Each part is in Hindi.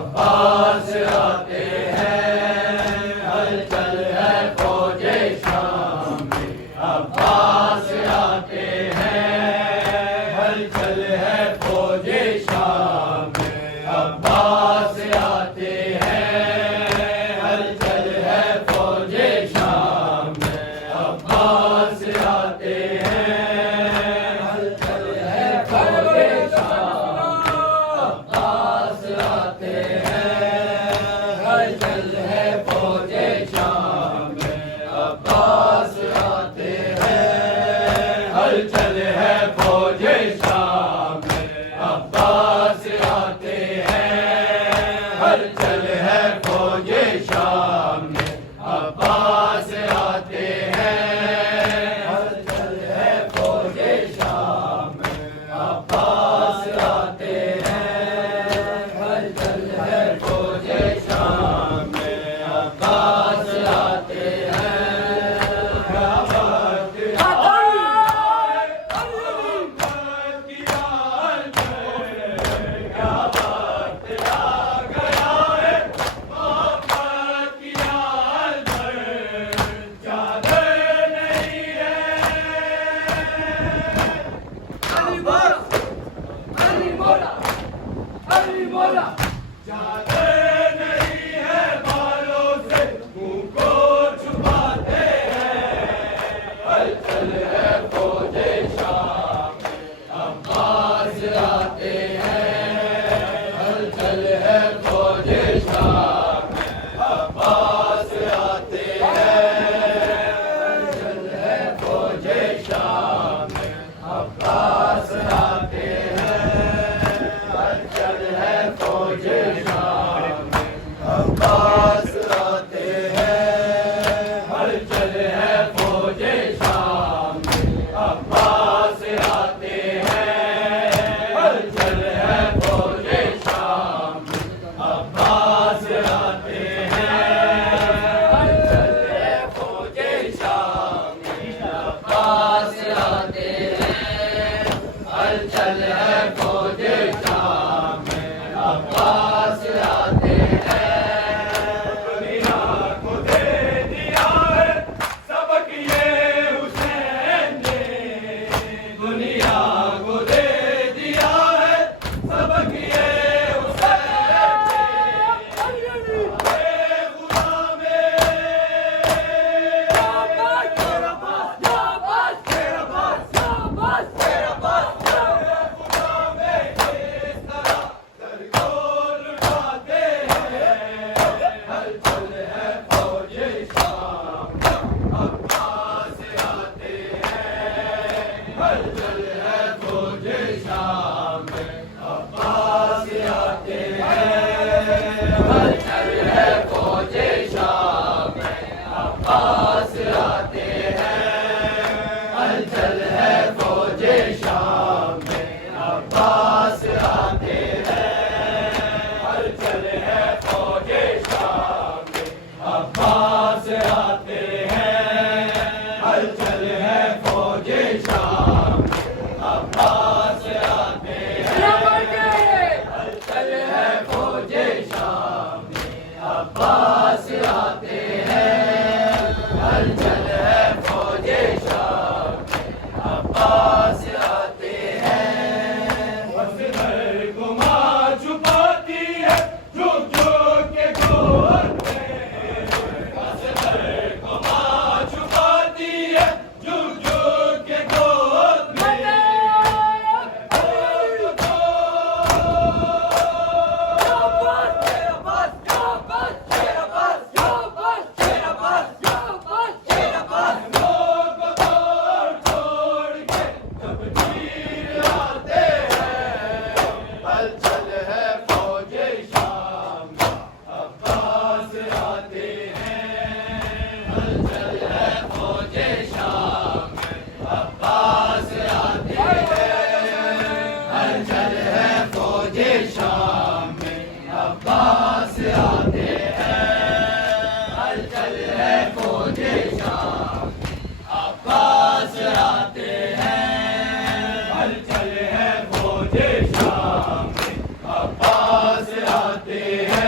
अब्बास आते हैं, हलचल है फौजे शाम में। अब्बास आते हैं, हलचल है फौजे शाम में। अब्बास आते हैं, हलचल है फौजे शाम में। अब्बास आते हैं, हलचल है फौजे शाम में। अब्बास आते हैं, हलचल है फौजे शाम में। अब्बास आते हैं, हलचल है फौजे शाम में। अब्बास आते हैं, हलचल है फौजे शाम में। अब्बास आते हैं, हलचल है फौजे शाम में। अब्बास आते हैं, हलचल है फौजे शाम में। अब्बास आते हैं, क्या बात आते हैं।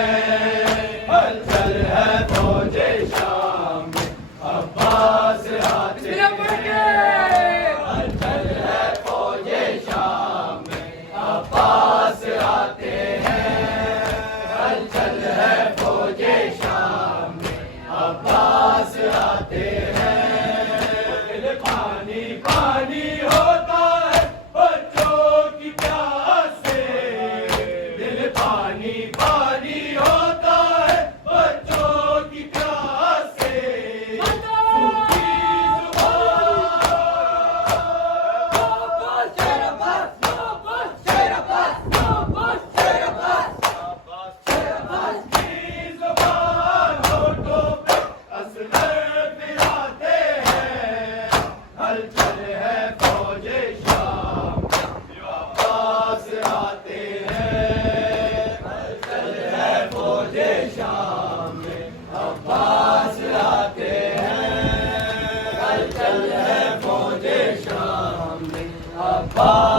अब्बास